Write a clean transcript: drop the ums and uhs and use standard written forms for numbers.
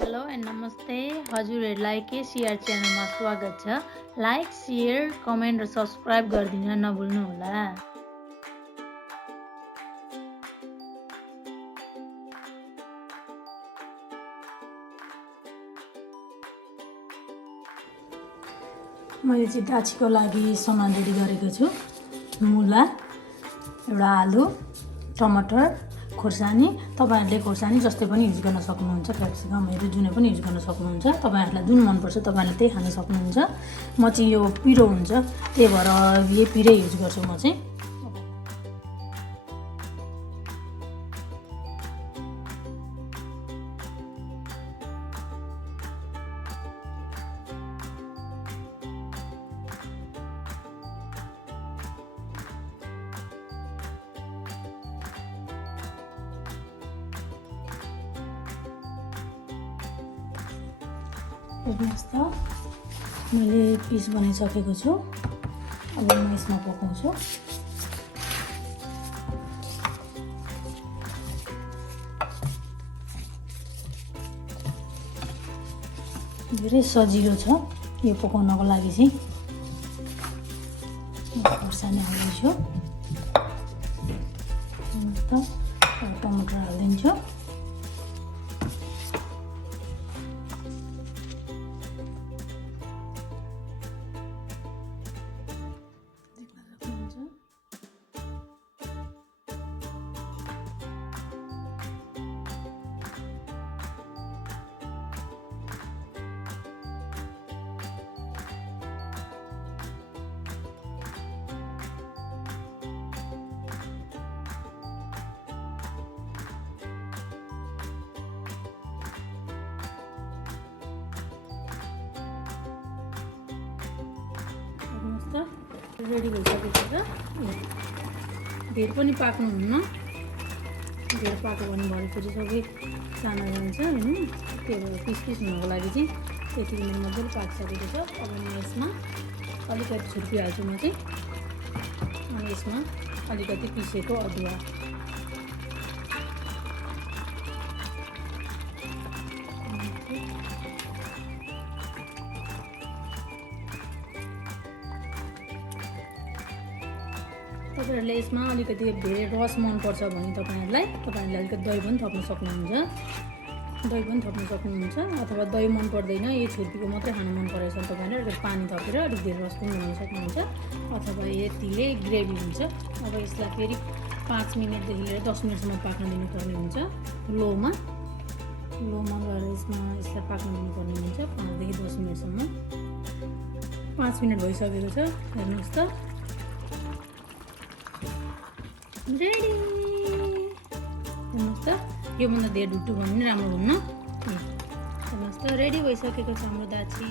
Hello and नमस्ते हजुरहरूलाई केसीआर च्यानलमा स्वागत छ। लाइक शेयर कमेन्ट र सब्सक्राइब गरिदिन नभुल्नुहोला। मैले चाहिँ दाछीको लागि सामान रेडी गरेको छु। मुला, एउटा आलु, टमाटर, खोर्सानी। तपाईहरुले खोर्सानी जस्तै पनि युज गर्न सक्नुहुन्छ, क्याप्सिकमहरु जुनै पनि युज गर्न सक्नुहुन्छ। तपाईहरुलाई जुन मन पर्छ तपाईहरुले त्यही खान सक्नुहुन्छ। म चाहिँ यो पिरो हुन्छ त्यही भएर यो पिरै युज गर्छु म चाहिँ। हेर्नुहोस् त मैले पिस बनाइसकेको छु। अब म यसमा पकाउँछु। धेरै सजिलो छ यो पकाउनको लागि चाहिँ। खोर्सानी हाल्छु, हेर्नुहोस् त टमाटर हालिदिन्छु। रेडी भइसकेको छ। धेर पनि पाक्नुहुन्न, धेर पाक्यो भने भरेपछि सबै सानो जान्छ हैन। त्यो पिस हुनको लागि चाहिँ यति मिनट मजाले पाकिसकेको छ। अब म यसमा अलिकति छुर्पी हाल्छु म चाहिँ। अनि यसमा अलिकति पिसेको अदुवा, तपाईहरुले यसमा अलिकति धेरै रस मन पर्छ भने तपाईहरुले अलिकति दही पनि थप्न सक्नुहुन्छ। अथवा दही मन पर्दैन, यो छुर्पीको मात्रै खान मन परेछ भने तपाईहरुले अलिकति पानी थपेर अलिक धेरै रस पनि बनाउन सक्नुहुन्छ। अथवा यतिले ग्रेभी हुन्छ। अब यसलाई फेरि 5 मिनेटदेखि लिएर 10 मिनेटसम्म पाक्न दिनुपर्ने हुन्छ। लोमा गएर यसलाई पाक्न दिनुपर्ने हुन्छ 5 देखि 10 मिनेटसम्म। 5 मिनेट भइसकेको छ। हेर्नुहोस् त रेडी। हेर्नुहोस् त योभन्दा धेरै ढुट्टु भने राम्रो हुन्न। हेर्नुहोस् त रेडी भइसकेको छ हाम्रो दाछी।